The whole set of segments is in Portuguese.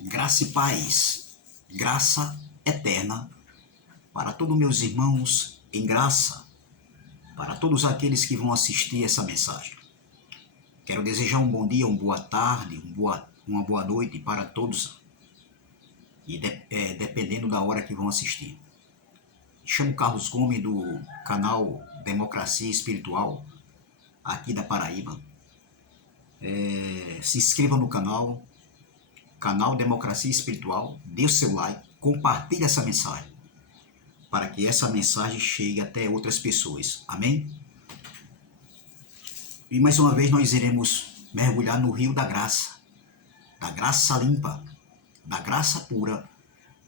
Graça e paz, graça eterna para todos meus irmãos em graça, para todos aqueles que vão assistir essa mensagem. Quero desejar um bom dia, uma boa tarde, uma boa noite para todos, e dependendo da hora que vão assistir. Chamo Carlos Gomes do canal Democracia Espiritual, aqui da Paraíba. Se inscreva no canal Democracia Espiritual, dê o seu like, compartilhe essa mensagem, para que essa mensagem chegue até outras pessoas. Amém? E mais uma vez nós iremos mergulhar no rio da graça limpa, da graça pura,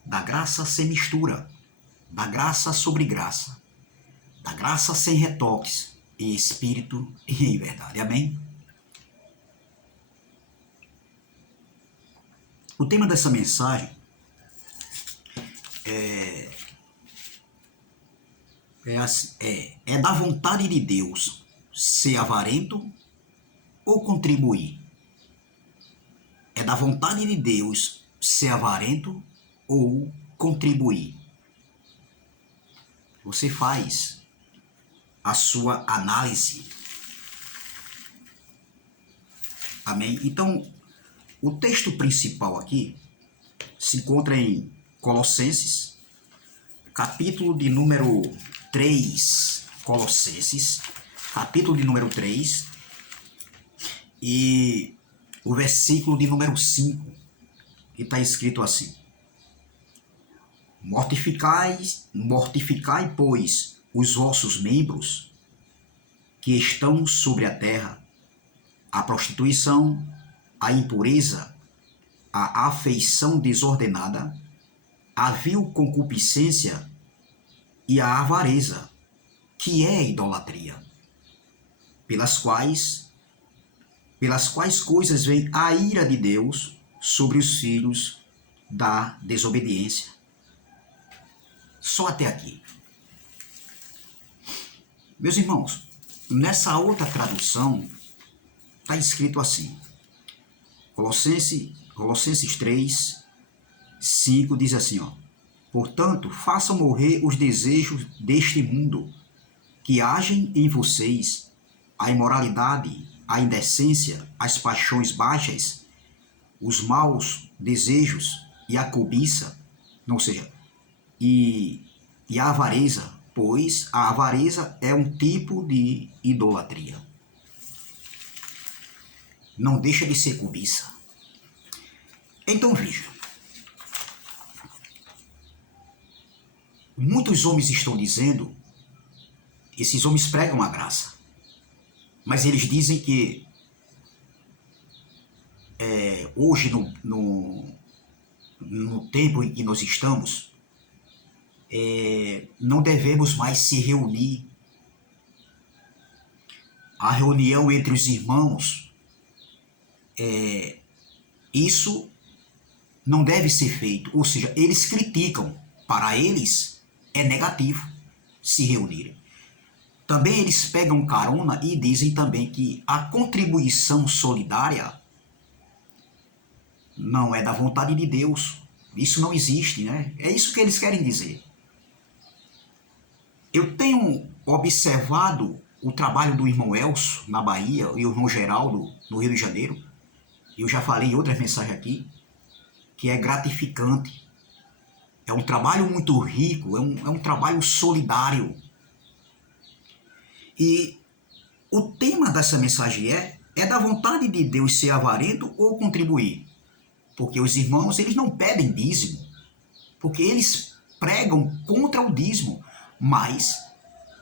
da graça sem mistura, da graça sobre graça, da graça sem retoques, em espírito e em verdade. Amém? O tema dessa mensagem é da vontade de Deus ser avarento ou contribuir? É da vontade de Deus ser avarento ou contribuir? Você faz a sua análise. Amém? Então, o texto principal aqui se encontra em Colossenses, capítulo de número 3, Colossenses, capítulo de número 3, e o versículo de número 5, que está escrito assim: Mortificai, pois, os vossos membros que estão sobre a terra, a prostituição, a impureza, a afeição desordenada, a vil concupiscência e a avareza, que é idolatria, pelas quais coisas vem a ira de Deus sobre os filhos da desobediência. Só até aqui. Meus irmãos, nessa outra tradução está escrito assim: Colossenses 3, 5 diz assim, ó: Portanto, façam morrer os desejos deste mundo, que agem em vocês, a imoralidade, a indecência, as paixões baixas, os maus desejos e a cobiça, ou seja, e a avareza, pois a avareza é um tipo de idolatria. Não deixa de ser cobiça. Então veja, muitos homens estão dizendo, esses homens pregam a graça, mas eles dizem que hoje, no tempo em que nós estamos, não devemos mais se reunir. A reunião entre os irmãos, isso não deve ser feito. Ou seja, eles criticam. Para eles é negativo se reunirem. Também eles pegam carona e dizem também que a contribuição solidária não é da vontade de Deus. Isso não existe, né? É isso que eles querem dizer. Eu tenho observado o trabalho do irmão Elcio na Bahia e o irmão Geraldo no Rio de Janeiro. Eu já falei em outras mensagens aqui, que é gratificante. É um trabalho muito rico, é um trabalho solidário. E o tema dessa mensagem é da vontade de Deus ser avarento ou contribuir? Porque os irmãos, eles não pedem dízimo, porque eles pregam contra o dízimo. Mas,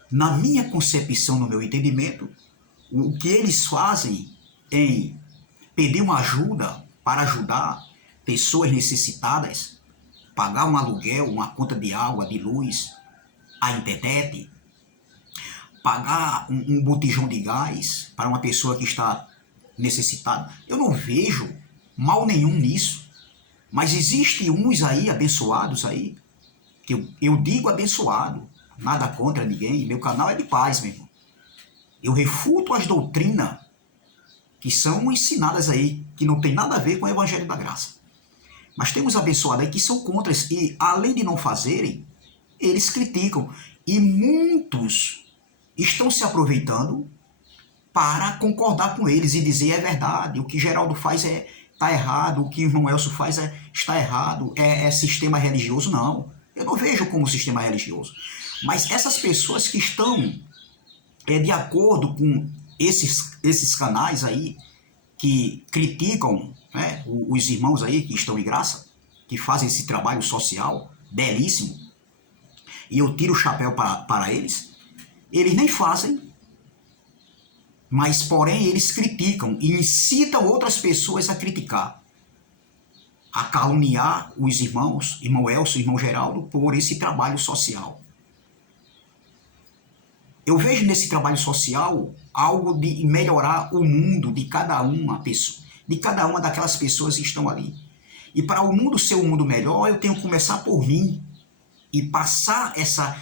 na minha concepção, no meu entendimento, o que eles fazem em pedir uma ajuda para ajudar pessoas necessitadas, pagar um aluguel, uma conta de água, de luz, a internet, pagar um botijão de gás para uma pessoa que está necessitada, eu não vejo mal nenhum nisso. Mas existem uns aí, abençoados aí, que eu digo abençoado, nada contra ninguém, meu canal é de paz, meu irmão. Eu refuto as doutrinas que são ensinadas aí, que não tem nada a ver com o Evangelho da Graça. Mas temos abençoados aí que são contra e, além de não fazerem, eles criticam. E muitos estão se aproveitando para concordar com eles e dizer é verdade, o que Geraldo faz está errado, o que o irmão Elcio faz está errado, é sistema religioso. Não, eu não vejo como sistema religioso. Mas essas pessoas que estão de acordo com esses canais aí, que criticam, né, os irmãos aí que estão de graça, que fazem esse trabalho social belíssimo, e eu tiro o chapéu para eles, eles nem fazem, mas porém eles criticam e incitam outras pessoas a criticar, a caluniar os irmãos, irmão Elcio, irmão Geraldo, por esse trabalho social. Eu vejo nesse trabalho social algo de melhorar o mundo de cada uma pessoa, de cada uma daquelas pessoas que estão ali. E para o mundo ser um mundo melhor, eu tenho que começar por mim e passar essa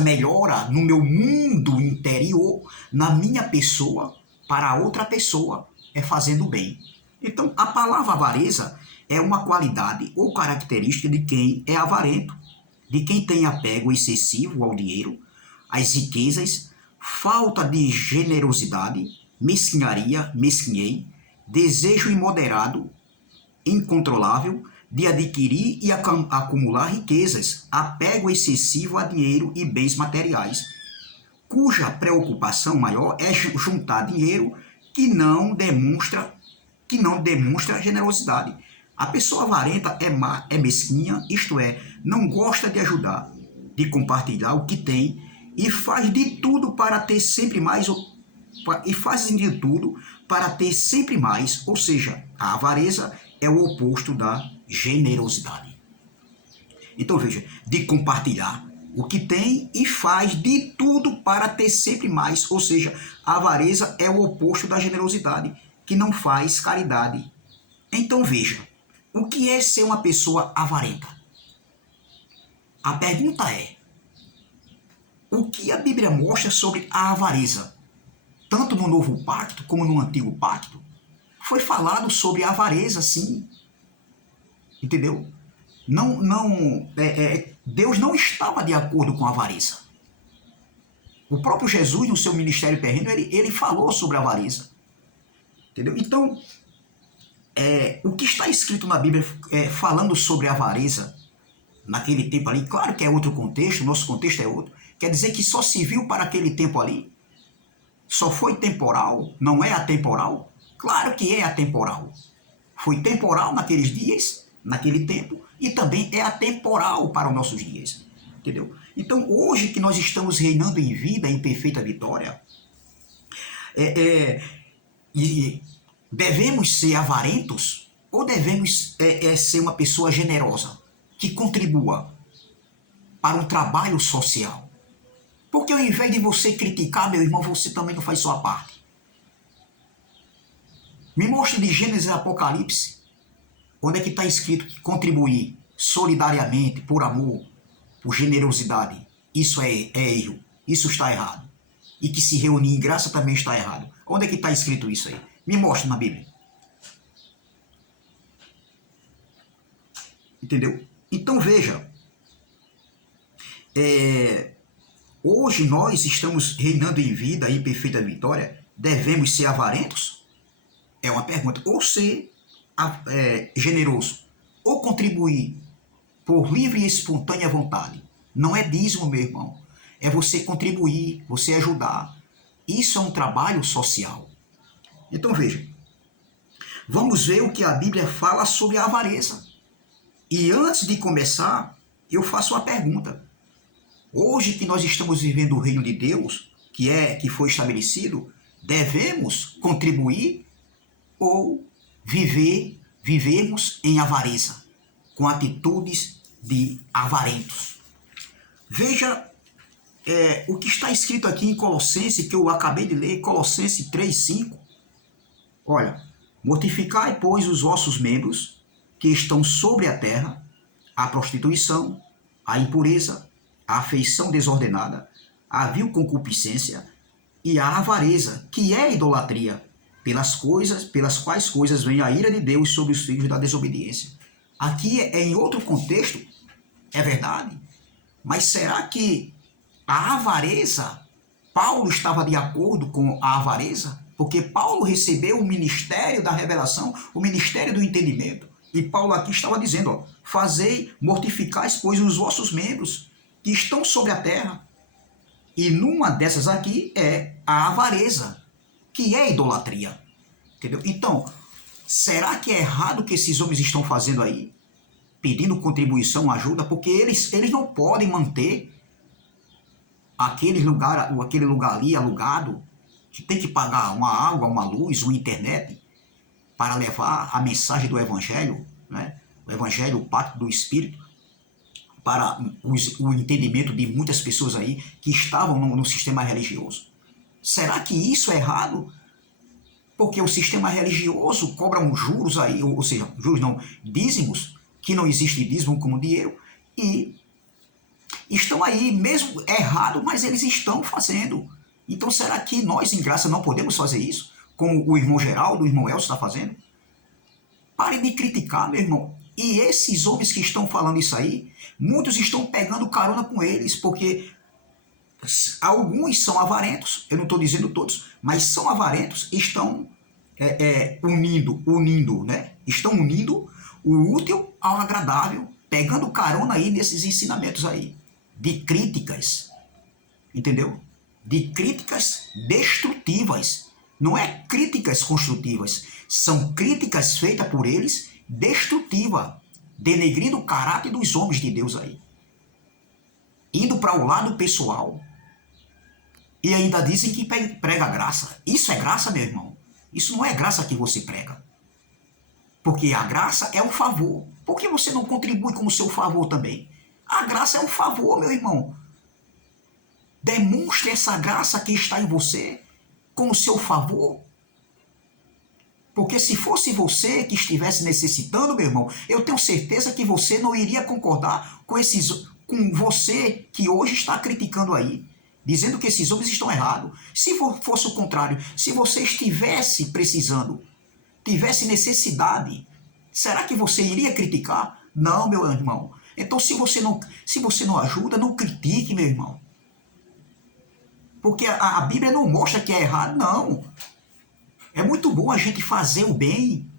melhora no meu mundo interior, na minha pessoa, para outra pessoa, fazendo bem. Então, a palavra avareza é uma qualidade ou característica de quem é avarento, de quem tem apego excessivo ao dinheiro, às riquezas, falta de generosidade, mesquinharia, mesquinhei, desejo imoderado, incontrolável, de adquirir e acumular riquezas, apego excessivo a dinheiro e bens materiais, cuja preocupação maior é juntar dinheiro que não demonstra generosidade. A pessoa avarenta é má, é mesquinha, isto é, não gosta de ajudar, de compartilhar o que tem e faz de tudo para ter sempre mais, ou seja, a avareza é o oposto da generosidade. Então veja, de compartilhar o que tem e faz de tudo para ter sempre mais, ou seja, a avareza é o oposto da generosidade, que não faz caridade. Então veja, o que é ser uma pessoa avarenta? A pergunta é, o que a Bíblia mostra sobre a avareza? Tanto no Novo Pacto como no Antigo Pacto, foi falado sobre a avareza, sim. Entendeu? Deus não estava de acordo com a avareza. O próprio Jesus, no seu ministério terreno, ele falou sobre a avareza. Entendeu? Então, o que está escrito na Bíblia falando sobre a avareza, naquele tempo ali, claro que é outro contexto, nosso contexto é outro, quer dizer que só se viu para aquele tempo ali? Só foi temporal? Não é atemporal? Claro que é atemporal. Foi temporal naqueles dias, naquele tempo, e também é atemporal para os nossos dias. Entendeu? Então, hoje que nós estamos reinando em vida, em perfeita vitória, devemos ser avarentos ou devemos ser uma pessoa generosa, que contribua para um trabalho social? Porque ao invés de você criticar, meu irmão, você também não faz sua parte. Me mostre de Gênesis e Apocalipse, onde é que está escrito que contribuir solidariamente, por amor, por generosidade, isso é erro, isso está errado. E que se reunir em graça também está errado. Onde é que está escrito isso aí? Me mostre na Bíblia. Entendeu? Então veja, hoje nós estamos reinando em vida, em perfeita vitória, devemos ser avarentos? É uma pergunta. Ou ser generoso, ou contribuir por livre e espontânea vontade. Não é dízimo, meu irmão. É você contribuir, você ajudar. Isso é um trabalho social. Então veja, vamos ver o que a Bíblia fala sobre a avareza. E antes de começar, eu faço uma pergunta. Hoje que nós estamos vivendo o reino de Deus, que foi estabelecido, devemos contribuir ou vivermos em avareza, com atitudes de avarentos? Veja o que está escrito aqui em Colossenses, que eu acabei de ler, Colossenses 3:5. Olha, mortificai, pois, os vossos membros que estão sobre a terra, a prostituição, a impureza, a afeição desordenada, a vil concupiscência e a avareza, que é a idolatria. pelas quais coisas vem a ira de Deus sobre os filhos da desobediência. Aqui é em outro contexto, é verdade, mas será que a avareza, Paulo estava de acordo com a avareza? Porque Paulo recebeu o ministério da revelação, o ministério do entendimento. E Paulo aqui estava dizendo, ó, fazei, mortificais, pois, os vossos membros que estão sobre a terra. E numa dessas aqui é a avareza, que é idolatria. Entendeu? Então, será que é errado o que esses homens estão fazendo aí? Pedindo contribuição, ajuda, porque eles não podem manter aquele lugar ali alugado, que tem que pagar uma água, uma luz, uma internet, para levar a mensagem do Evangelho, né? O Evangelho, o pacto do Espírito, para o entendimento de muitas pessoas aí que estavam no sistema religioso. Será que isso é errado? Porque o sistema religioso cobra uns juros aí, ou seja, juros não, dízimos, que não existe dízimo como dinheiro, e estão aí, mesmo errado, mas eles estão fazendo. Então será que nós em graça não podemos fazer isso? Como o irmão Geraldo, o irmão Elcio está fazendo? Pare de criticar, meu irmão. E esses homens que estão falando isso aí, muitos estão pegando carona com eles, porque alguns são avarentos, eu não estou dizendo todos, mas são avarentos, estão unindo, né? Estão unindo o útil ao agradável, pegando carona aí nesses ensinamentos aí, de críticas, entendeu? De críticas destrutivas, não é críticas construtivas, são críticas feitas por eles destrutiva, denegrindo o caráter dos homens de Deus aí, indo para o lado pessoal, e ainda dizem que prega graça. Isso é graça, meu irmão? Isso não é graça que você prega. Porque a graça é um favor. Por que você não contribui com o seu favor também? A graça é um favor, meu irmão. Demonstre essa graça que está em você com o seu favor. Porque se fosse você que estivesse necessitando, meu irmão, eu tenho certeza que você não iria concordar com você que hoje está criticando aí, dizendo que esses homens estão errados. Se fosse o contrário, se você estivesse precisando, tivesse necessidade, será que você iria criticar? Não, meu irmão. Então, se você não ajuda, não critique, meu irmão. Porque a Bíblia não mostra que é errado, não. É muito bom a gente fazer o bem.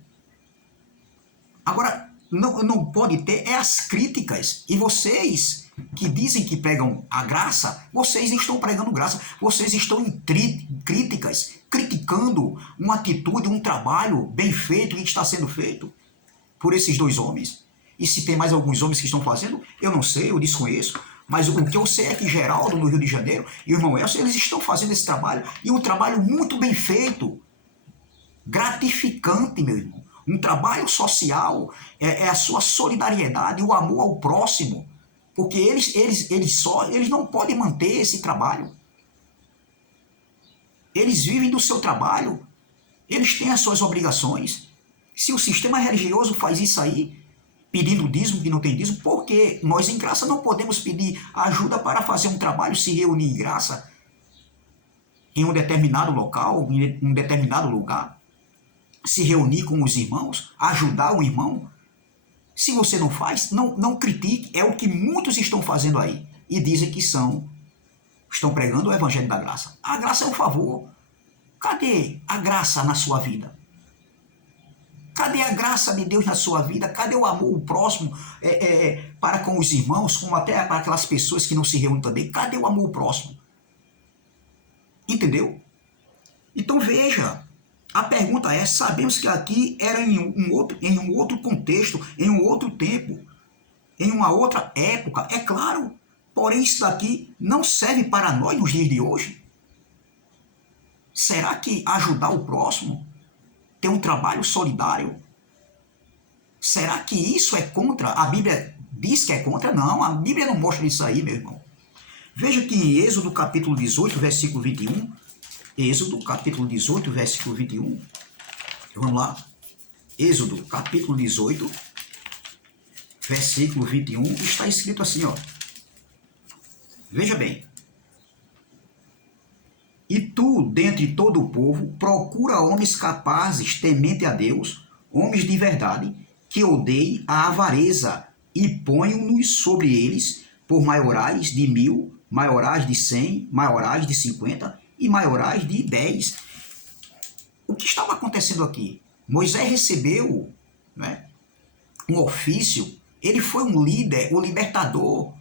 Agora, não pode ter as críticas. E vocês que dizem que pregam a graça, vocês estão pregando graça. Vocês estão em críticas, criticando uma atitude, um trabalho bem feito que está sendo feito por esses dois homens. E se tem mais alguns homens que estão fazendo, eu não sei, eu desconheço. Mas o que eu sei é que Geraldo, no Rio de Janeiro, e o irmão Elcio, eles estão fazendo esse trabalho. E um trabalho muito bem feito. Gratificante, meu irmão. Um trabalho social é a sua solidariedade, o amor ao próximo. Porque eles não podem manter esse trabalho. Eles vivem do seu trabalho. Eles têm as suas obrigações. Se o sistema religioso faz isso aí, pedindo dízimo que não tem dízimo, por que nós em graça não podemos pedir ajuda para fazer um trabalho, se reunir em graça em um determinado local, em um determinado lugar? Se reunir com os irmãos, ajudar o irmão? Se você não faz, não critique. É o que muitos estão fazendo aí. E dizem que estão pregando o evangelho da graça. A graça é um favor. Cadê a graça na sua vida? Cadê a graça de Deus na sua vida? Cadê o amor, o próximo, para com os irmãos, como até para aquelas pessoas que não se reúnem também? Cadê o amor próximo? Entendeu? Então veja, a pergunta é, sabemos que aqui era em um outro contexto, em um outro tempo, em uma outra época, é claro, porém isso daqui não serve para nós nos dias de hoje. Será que ajudar o próximo, ter um trabalho solidário, será que isso é contra? A Bíblia diz que é contra? Não, a Bíblia não mostra isso aí, meu irmão. Veja que em Êxodo capítulo 18, versículo 21, Êxodo capítulo 18, versículo 21, vamos lá, Êxodo capítulo 18, versículo 21, está escrito assim, ó, veja bem, E tu, dentre todo o povo, procura homens capazes, temente a Deus, homens de verdade, que odeiem a avareza e ponham-nos sobre eles por maiorais de 1.000, maiorais de 100, maiorais de 50 e maiorais de 10. O que estava acontecendo aqui? Moisés recebeu, né, um ofício, ele foi um líder, o libertador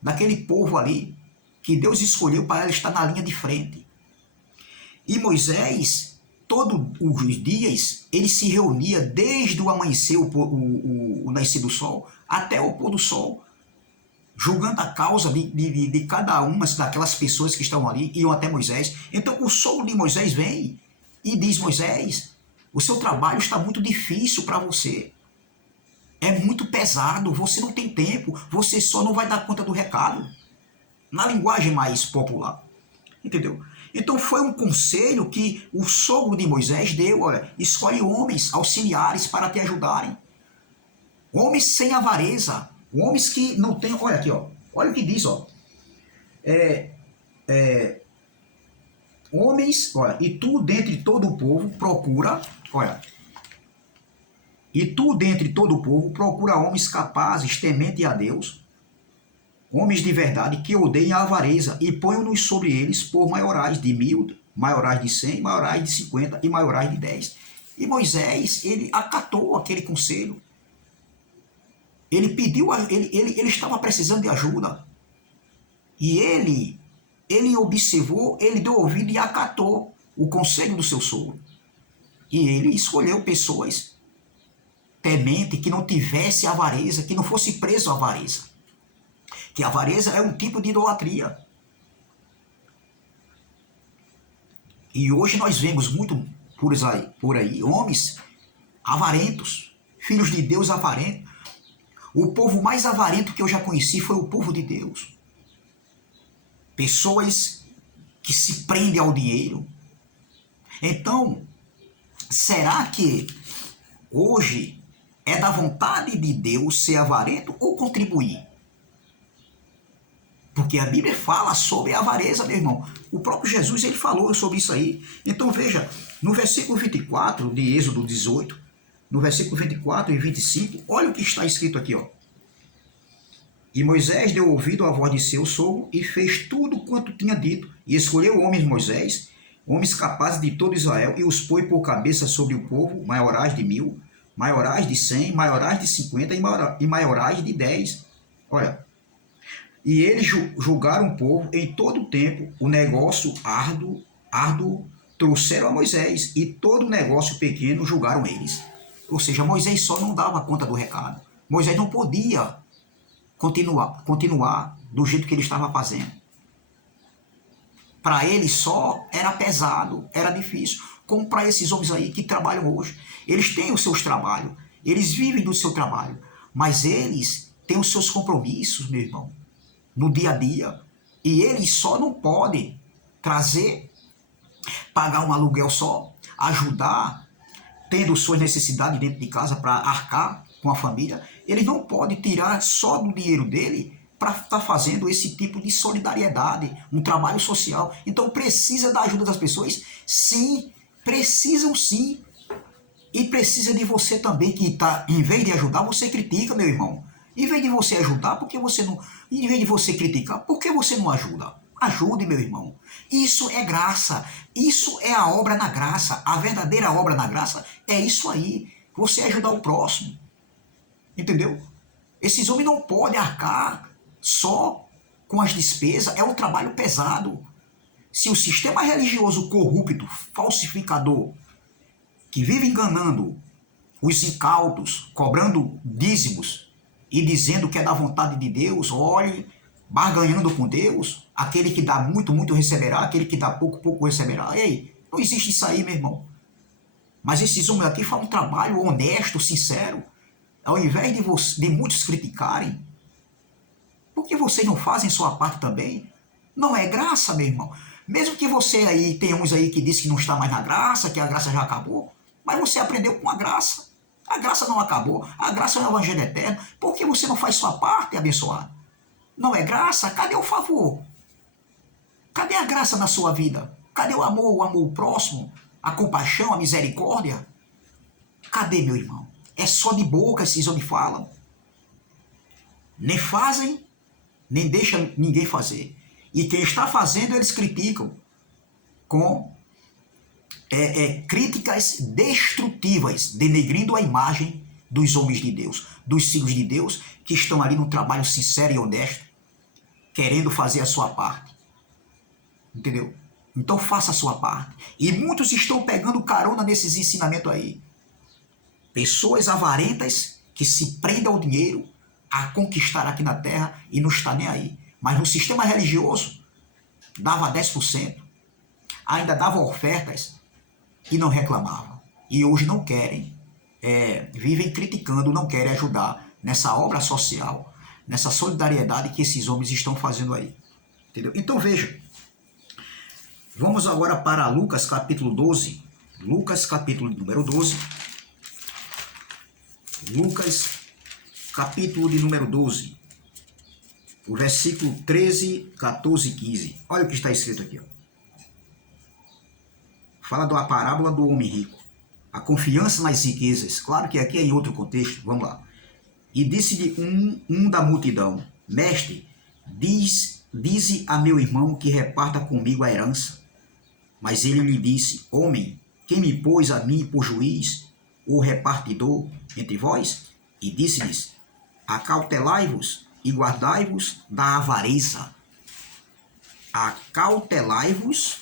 daquele povo ali, que Deus escolheu para estar na linha de frente. E Moisés, todos os dias, ele se reunia desde o amanhecer, o nascer do sol, até o pôr do sol, julgando a causa de cada uma daquelas pessoas que estão ali, iam até Moisés. Então o sogro de Moisés vem e diz: Moisés, o seu trabalho está muito difícil para você. É muito pesado, você não tem tempo, você só não vai dar conta do recado. Na linguagem mais popular. Entendeu? Então foi um conselho que o sogro de Moisés deu: olha, escolhe homens auxiliares para te ajudarem. Homens sem avareza, homens que não têm. Olha aqui, ó. Olha o que diz, ó. Homens, olha, e tu dentre todo o povo procura, olha, e tu dentre todo o povo procura homens capazes, temente a Deus, homens de verdade que odeiem a avareza e ponham-nos sobre eles por maiorais de 1.000, maiorais de 100, maiorais de 50 e maiorais de 10. E Moisés, ele acatou aquele conselho. Ele pediu, ele estava precisando de ajuda. E ele observou, ele deu ouvido e acatou o conselho do seu sogro. E ele escolheu pessoas tementes, que não tivesse avareza, que não fosse preso à avareza. Que a avareza é um tipo de idolatria. E hoje nós vemos muito por aí homens avarentos, filhos de Deus avarentos. O povo mais avarento que eu já conheci foi o povo de Deus. Pessoas que se prendem ao dinheiro. Então, será que hoje é da vontade de Deus ser avarento ou contribuir? Porque a Bíblia fala sobre a avareza, meu irmão. O próprio Jesus, ele falou sobre isso aí. Então veja, no versículo 24 de Êxodo 18, no versículo 24 e 25, olha o que está escrito aqui, ó. E Moisés deu ouvido à voz de seu sogro e fez tudo quanto tinha dito. E escolheu homens Moisés, homens capazes de todo Israel, e os pôs por cabeça sobre o povo, maiorais de 1.000, maiorais de 100, maiorais de 50 e maiorais de 10. Olha. E eles julgaram o povo em todo o tempo. O negócio árduo trouxeram a Moisés, e todo o negócio pequeno julgaram eles. Ou seja, Moisés só não dava conta do recado. Moisés não podia continuar do jeito que ele estava fazendo. Para ele só era pesado, era difícil. Como para esses homens aí que trabalham hoje. Eles têm os seus trabalhos, eles vivem do seu trabalho, mas eles têm os seus compromissos, meu irmão, no dia a dia. E eles só não podem pagar um aluguel só, ajudar, tendo suas necessidades dentro de casa para arcar com a família. Eles não podem tirar só do dinheiro dele para estar fazendo esse tipo de solidariedade, um trabalho social. Então precisa da ajuda das pessoas? Sim, precisam sim. E precisa de você também, que está, em vez de ajudar, você critica, meu irmão. Em vez de você ajudar, por que você não... Em vez de você criticar, por que você não ajuda? Ajude, meu irmão. Isso é graça. Isso é a obra na graça. A verdadeira obra na graça é isso aí. Você ajudar o próximo. Entendeu? Esses homens não podem arcar só com as despesas. É um trabalho pesado. Se o sistema religioso corrupto, falsificador, que vive enganando os incautos, cobrando dízimos e dizendo que é da vontade de Deus, olhe, barganhando com Deus, aquele que dá muito, muito receberá, aquele que dá pouco, pouco receberá. Ei, não existe isso aí, meu irmão. Mas esses homens aqui fazem um trabalho honesto, sincero. Ao invés de muitos criticarem, por que vocês não fazem sua parte também? Não é graça, meu irmão. Mesmo que você aí, tem uns aí que diz que não está mais na graça, que a graça já acabou, mas você aprendeu com a graça. A graça não acabou, a graça é o evangelho eterno. Por que você não faz sua parte, abençoado? Não é graça? Cadê o favor? Cadê a graça na sua vida? Cadê o amor ao próximo, a compaixão, a misericórdia? Cadê, meu irmão? É só de boca esses homens falam. Nem fazem, nem deixam ninguém fazer. E quem está fazendo, eles criticam com críticas destrutivas, denegrindo a imagem dos homens de Deus, dos filhos de Deus, que estão ali num trabalho sincero e honesto, querendo fazer a sua parte. Entendeu? Então faça a sua parte. E muitos estão pegando carona nesses ensinamentos aí. Pessoas avarentas que se prendem ao dinheiro, a conquistar aqui na terra e não está nem aí. Mas no sistema religioso, dava 10%, ainda dava ofertas e não reclamava. E hoje não querem, vivem criticando, não querem ajudar nessa obra social, nessa solidariedade que esses homens estão fazendo aí. Entendeu? Então veja, vamos agora para Lucas capítulo 12. Lucas capítulo número 12. Lucas capítulo de número 12. O versículo 13, 14 e 15. Olha o que está escrito aqui. Ó. Fala da parábola do homem rico. A confiança nas riquezas. Claro que aqui é em outro contexto. Vamos lá. E disse-lhe um da multidão: Mestre, dize a meu irmão que reparta comigo a herança. Mas ele lhe disse: Homem, quem me pôs a mim por juiz ou repartidor entre vós? E disse-lhes: Acautelai-vos e guardai-vos da avareza. Acautelai-vos.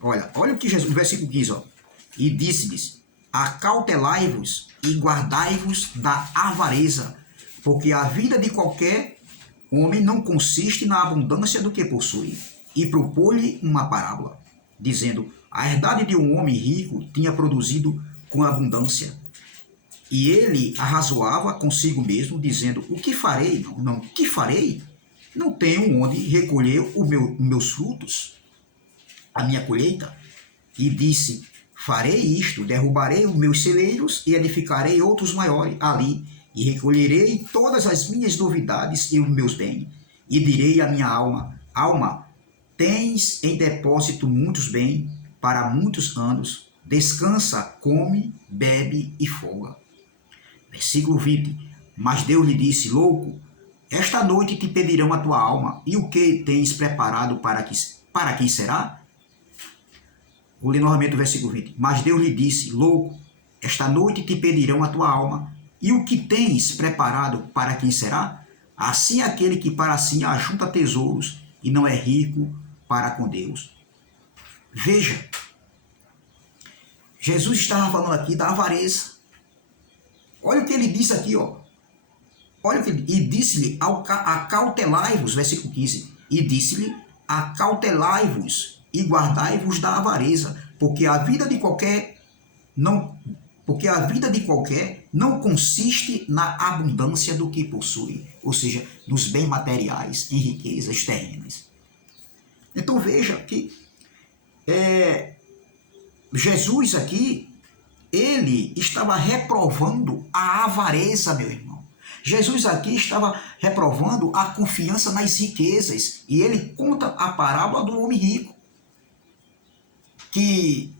Olha o que Jesus, no versículo 15, ó. E disse-lhes: Acautelai-vos e guardai-vos da avareza, porque a vida de qualquer homem não consiste na abundância do que possui. E propôs-lhe uma parábola, dizendo: A herdade de um homem rico tinha produzido com abundância. E ele arrazoava consigo mesmo, dizendo: O que farei? Não, que farei? Não tenho onde recolher meus frutos, a minha colheita. E disse: Farei isto, derrubarei os meus celeiros e edificarei outros maiores ali, e recolherei todas as minhas novidades e os meus bens. E direi à minha alma: Alma, tens em depósito muitos bens para muitos anos. Descansa, come, bebe e folga. Versículo 20. Mas Deus lhe disse: Louco, esta noite te pedirão a tua alma, e o que tens preparado para quem será? Vou ler novamente o versículo 20. Mas Deus lhe disse: Louco, esta noite te pedirão a tua alma, e o que tens preparado para quem será? Assim aquele que para si ajunta tesouros e não é rico para com Deus. Veja, Jesus estava falando aqui da avareza. Olha o que ele disse aqui, ó. Olha o que ele disse. E disse-lhe: Acautelai-vos, versículo 15. E disse-lhe: Acautelai-vos e guardai-vos da avareza, porque a vida de qualquer não consiste na abundância do que possui, ou seja, nos bens materiais, em riquezas terrenas. Então veja que Jesus aqui, ele estava reprovando a avareza, meu irmão. Jesus aqui estava reprovando a confiança nas riquezas. E ele conta a parábola do homem rico, que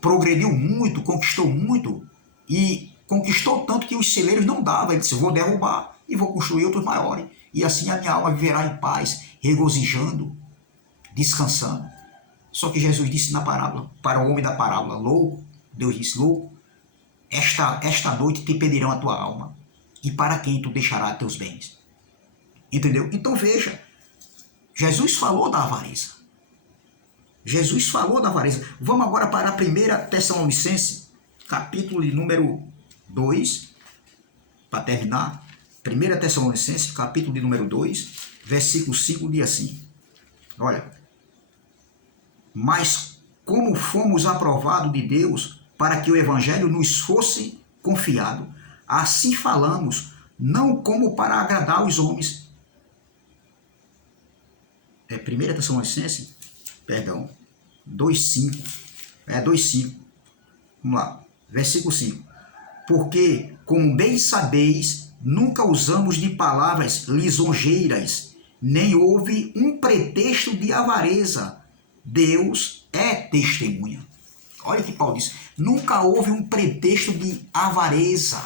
progrediu muito, conquistou muito, e conquistou tanto que os celeiros não davam. Ele disse: Vou derrubar e vou construir outros maiores. E assim a minha alma viverá em paz, regozijando, descansando. Só que Jesus disse na parábola, para o homem da parábola: Louco, Deus disse: Louco, esta noite te pedirão a tua alma, e para quem tu deixarás teus bens? Entendeu? Então veja, Jesus falou da avareza. Jesus falou da avareza. Vamos agora para a 1 Tessalonicenses, capítulo de número 2, para terminar. 1 Tessalonicenses, capítulo de número 2, versículo 5, diz assim: Olha, mas como fomos aprovados de Deus para que o evangelho nos fosse confiado, assim falamos, não como para agradar os homens. 1 Tessalonicenses, 2:5. 2:5. Vamos lá, versículo 5. Porque, como bem sabeis, nunca usamos de palavras lisonjeiras, nem houve um pretexto de avareza. Deus é testemunha. Olha o que Paulo diz. Nunca houve um pretexto de avareza.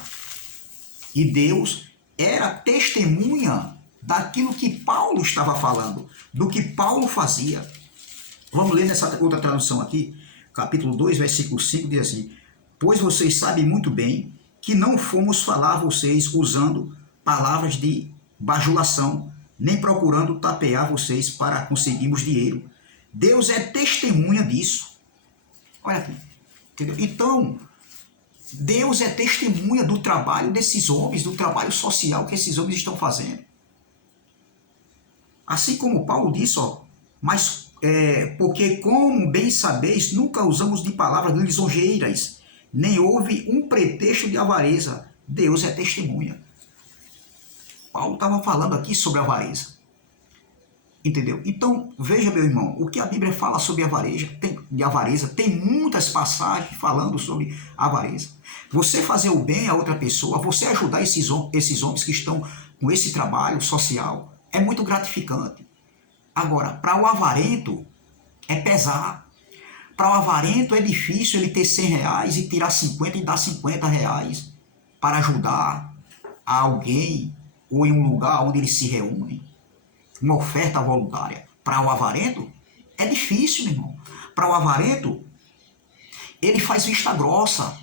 E Deus era testemunha daquilo que Paulo estava falando, do que Paulo fazia. Vamos ler nessa outra tradução aqui, capítulo 2, versículo 5, diz assim: pois vocês sabem muito bem que não fomos falar a vocês usando palavras de bajulação, nem procurando tapear vocês para conseguirmos dinheiro. Deus é testemunha disso. Olha aqui. Entendeu? Então, Deus é testemunha do trabalho desses homens, do trabalho social que esses homens estão fazendo. Assim como Paulo disse, ó, mas porque como bem sabeis, nunca usamos de palavras lisonjeiras, nem houve um pretexto de avareza. Deus é testemunha. Paulo estava falando aqui sobre avareza. Entendeu? Então, veja, meu irmão, o que a Bíblia fala sobre avareza, tem muitas passagens falando sobre avareza. Você fazer o bem a outra pessoa, você ajudar esses homens que estão com esse trabalho social, é muito gratificante. Agora, para o avarento, é pesar. Para o avarento é difícil ele ter 100 reais e tirar 50 e dar 50 reais para ajudar a alguém ou em um lugar onde eles se reúnem. Uma oferta voluntária. Para o avarento, é difícil, meu irmão. Para o avarento, ele faz vista grossa,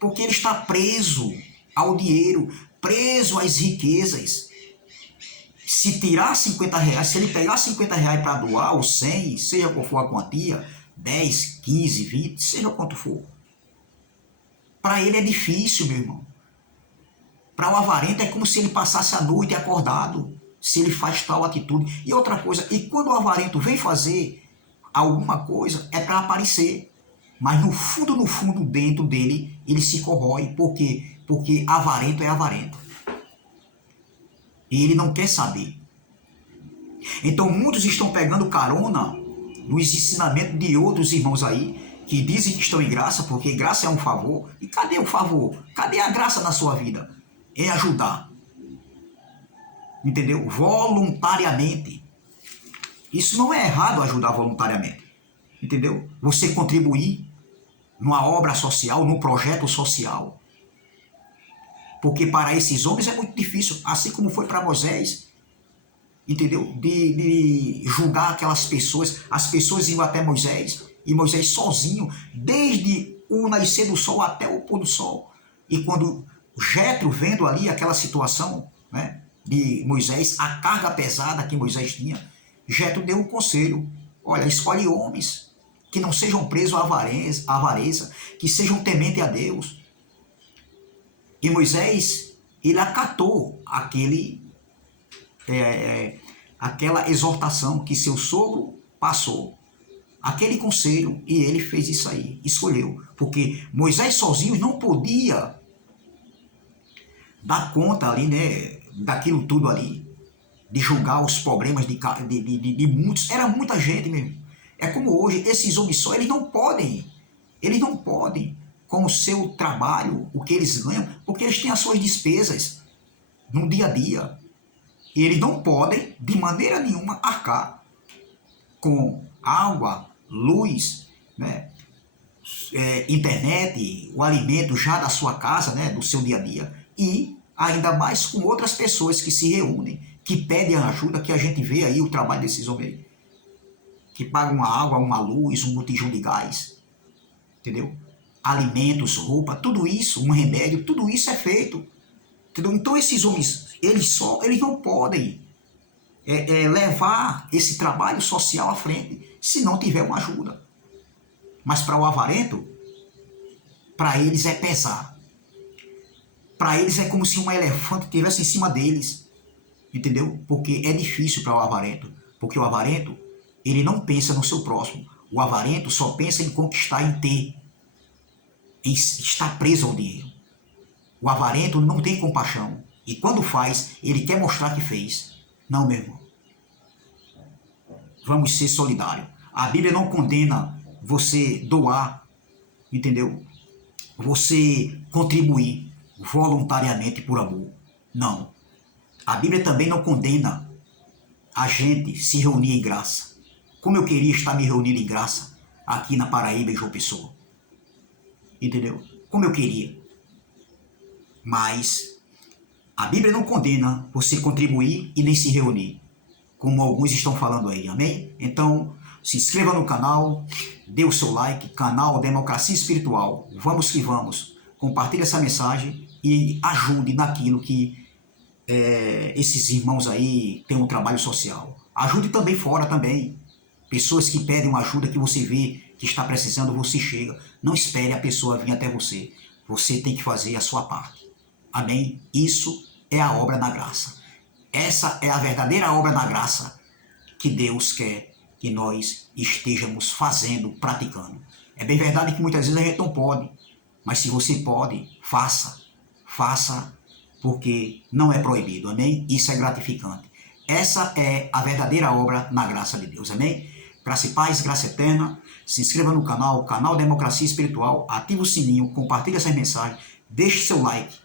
porque ele está preso ao dinheiro, preso às riquezas. Se tirar 50 reais, se ele pegar 50 reais para doar, ou 100, seja qual for a quantia, 10, 15, 20, seja quanto for. Para ele é difícil, meu irmão. Para o avarento é como se ele passasse a noite acordado, se ele faz tal atitude. E outra coisa, e quando o avarento vem fazer alguma coisa, é para aparecer. Mas no fundo, dentro dele, ele se corrói. Por quê? Porque avarento é avarento. E ele não quer saber. Então muitos estão pegando carona nos ensinamentos de outros irmãos aí, que dizem que estão em graça, porque graça é um favor. E cadê o favor? Cadê a graça na sua vida? É ajudar. Entendeu? Voluntariamente. Isso não é errado, ajudar voluntariamente. Entendeu? Você contribuir numa obra social, num projeto social. Porque para esses homens é muito difícil, assim como foi para Moisés, entendeu? De julgar aquelas pessoas. As pessoas iam até Moisés, e Moisés sozinho, desde o nascer do sol até o pôr do sol. E quando Jetro, vendo ali aquela situação, né, de Moisés, a carga pesada que Moisés tinha, Jetro deu um conselho: olha, escolhe homens que não sejam presos à avareza, que sejam tementes a Deus. E Moisés, ele acatou aquela exortação que seu sogro passou, aquele conselho, e ele fez isso aí, escolheu. Porque Moisés sozinho não podia dar conta ali, né, daquilo tudo ali, de julgar os problemas de muitos. Era muita gente mesmo. É como hoje, esses homens só, eles não podem, com o seu trabalho, o que eles ganham, porque eles têm as suas despesas no dia a dia. E eles não podem, de maneira nenhuma, arcar com água, luz, né, internet, o alimento já da sua casa, né, do seu dia a dia, e ainda mais com outras pessoas que se reúnem, que pedem ajuda, que a gente vê aí o trabalho desses homens aí, que pagam uma água, uma luz, um botijão de gás, entendeu? Alimentos, roupa, tudo isso, um remédio, tudo isso é feito, entendeu? Então esses homens, eles não podem levar esse trabalho social à frente se não tiver uma ajuda. Mas para o avarento, para eles é pesar. Para eles é como se um elefante estivesse em cima deles, entendeu? Porque é difícil para o avarento, porque o avarento, ele não pensa no seu próximo. O avarento só pensa em conquistar, em ter, em estar preso ao dinheiro. O avarento não tem compaixão. E quando faz, ele quer mostrar que fez. Não, meu irmão. Vamos ser solidários. A Bíblia não condena você doar, entendeu? Você contribuir voluntariamente por amor. Não. A Bíblia também não condena a gente se reunir em graça. Como eu queria estar me reunindo em graça aqui na Paraíba, em João Pessoa. Entendeu? Como eu queria. Mas a Bíblia não condena você contribuir e nem se reunir, como alguns estão falando aí, amém? Então, se inscreva no canal, dê o seu like, canal Democracia Espiritual, vamos que vamos. Compartilhe essa mensagem e ajude naquilo que esses irmãos aí têm um trabalho social. Ajude também fora também. Pessoas que pedem uma ajuda que você vê que está precisando, você chega. Não espere a pessoa vir até você. Você tem que fazer a sua parte. Amém? Isso é a obra da graça. Essa é a verdadeira obra da graça que Deus quer que nós estejamos fazendo, praticando. É bem verdade que muitas vezes a gente não pode, mas se você pode, faça. Faça, porque não é proibido, amém? Isso é gratificante. Essa é a verdadeira obra na graça de Deus, amém? Graça e paz, graça eterna. Se inscreva no canal, canal Democracia Espiritual, ative o sininho, compartilhe essa mensagem, deixe seu like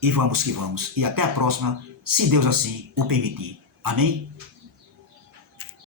e vamos que vamos. E até a próxima, se Deus assim o permitir. Amém?